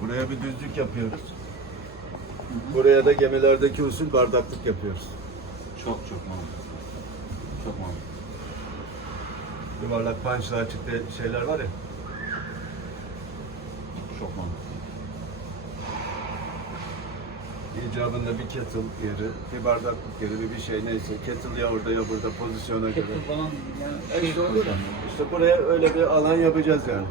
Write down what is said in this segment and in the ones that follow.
Buraya bir düzlük yapıyoruz. Buraya da gemilerdeki usul bardaklık yapıyoruz. Çok çok mantıklı. Çok mantıklı. Yuvarlak pançlı açıkta şeyler var ya. Çok mantıklı. İcabında bir kettle yeri, bir bardaklık yeri, bir bir şey neyse. Kettle ya orada ya burada pozisyona göre. Kettle falan yani İşte şey olur. İşte buraya öyle bir alan yapacağız yani.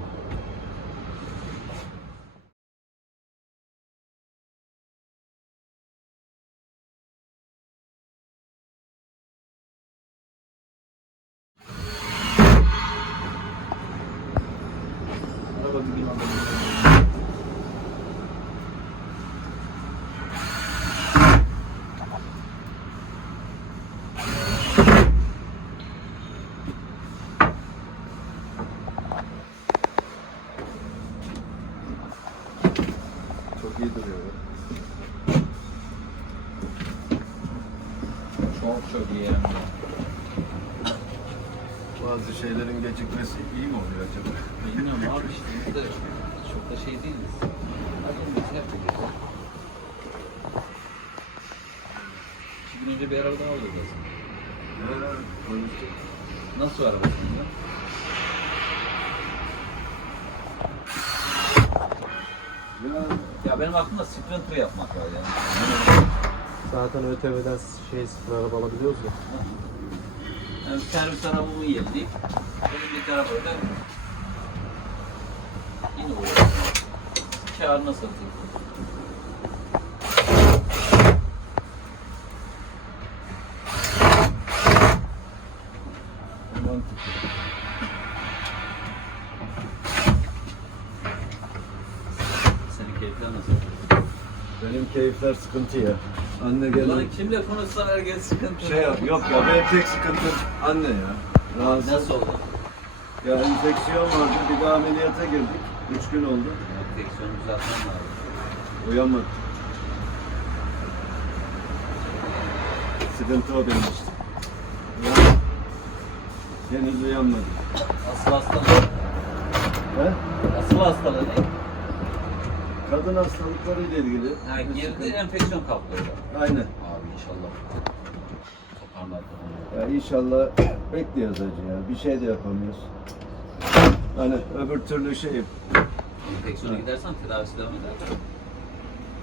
Çok iyi duruyor. ya. Çok çok iyi yani. Bazı şeylerin gecikmesi iyi mi oluyor acaba? Bilmiyorum abi işte biz de çok da şey değiliz. Hadi biz hep birlikte. İki gün önce bir araba daha alıyoruz aslında. Ha, konuştuk. Nasıl araba? Ya Ya benim aklımda Sprinter yapmak var yani. Zaten ÖTV'den şey sıfır araba alabiliyoruz ya. Servis arabamı yenileyip önümdeki arabayı da yine uğraşıyorum. Kârına satayım. Benim keyifler sıkıntı ya. Anne gelen Ulan kimle konuşsan herkes sıkıntı. şey yap. Yok ya benim tek sıkıntım anne ya. Rahatsız. Nasıl oldu? Ya enfeksiyon vardı. Bir daha ameliyata girdik. Üç gün oldu. Enfeksiyonu düzeltmem lazım. Uyanmadı. Sıkıntı o benim işte. Uyan. Henüz uyanmadı. Asıl hastalığı, He? asıl hastalığı ne? Kadın hastalıklarıyla ilgili. Ha, bir girdi sıkıntı. enfeksiyon kaplıyor. Aynen. Abi inşallah toparlar. Ya inşallah bekliyoruz acı ya. Bir şey de yapamıyoruz. Hani öbür türlü şey, Enfeksiyona gidersen tedavisi devam eder.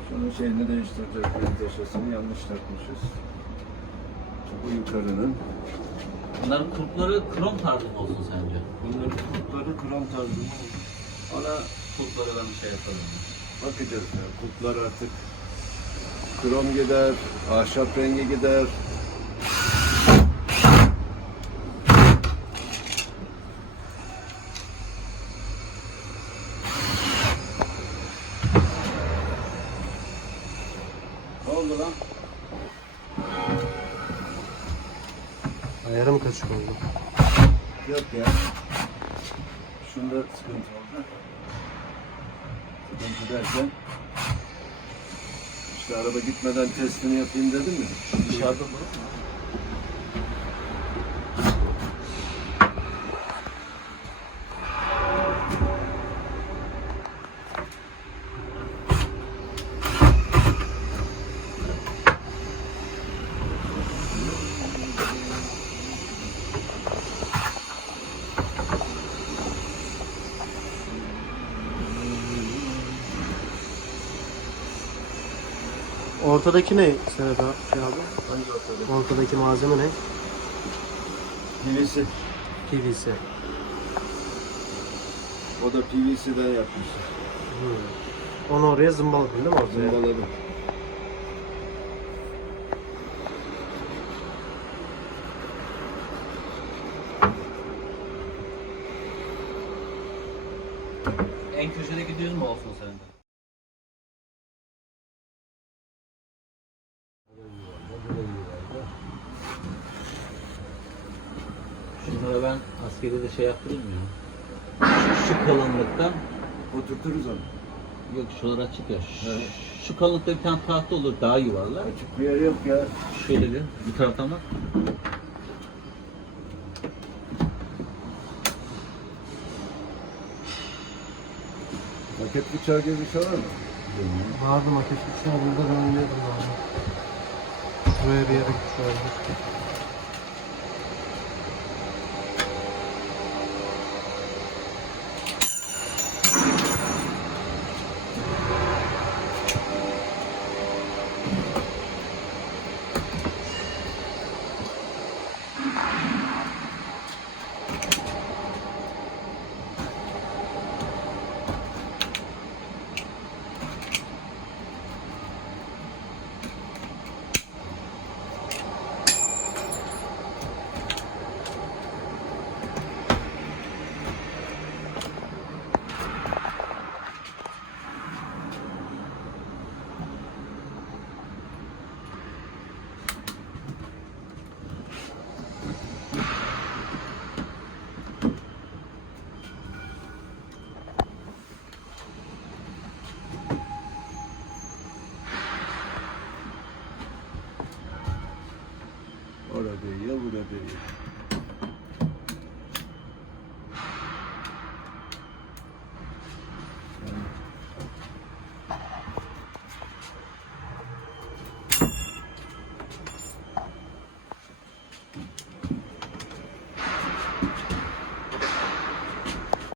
şunun şeyini değiştireceğiz. Menteşesini yanlış takmışız. Bu yukarının. Bunların kulpları krom tarzı mı olsun sence? Bunların kulpları krom tarzı. Ona kulpları ben şey yaparım. Bakacağız ya. Kulplar artık krom gider, ahşap rengi gider. Ne oldu lan? Ayarım kaçık oldu. Yok ya. Şunda sıkıntı oldu. Sıkıntı derken işte araba gitmeden testini yapayım dedim mi? Dışarıda mı? Ortadaki ne Serhat abi? Şey abi? Hangi ortada? Ortadaki malzeme ne? PVC. PVC. O da PVC'den yapmışlar. Hmm. Onu oraya zımbaladın değil mi ortaya? Zımbaladım. En köşedeki düz mü olsun sende? Şunlara ben askeri de şey yaptırayım mı ya? Şu, şu kalınlıktan Oturturuz onu. Yok şuralar açık ya. Şu, şu kalınlıkta bir tane tahta olur daha yuvarlak. Açık bir yer yok ya. Şöyle bir, bu taraftan bak. Maket bıçağı gibi bir şey var mı? Vardı maket bıçağı burada ben oynuyordum abi. Şuraya bir yere gitmiş. Orada değil, burada değil.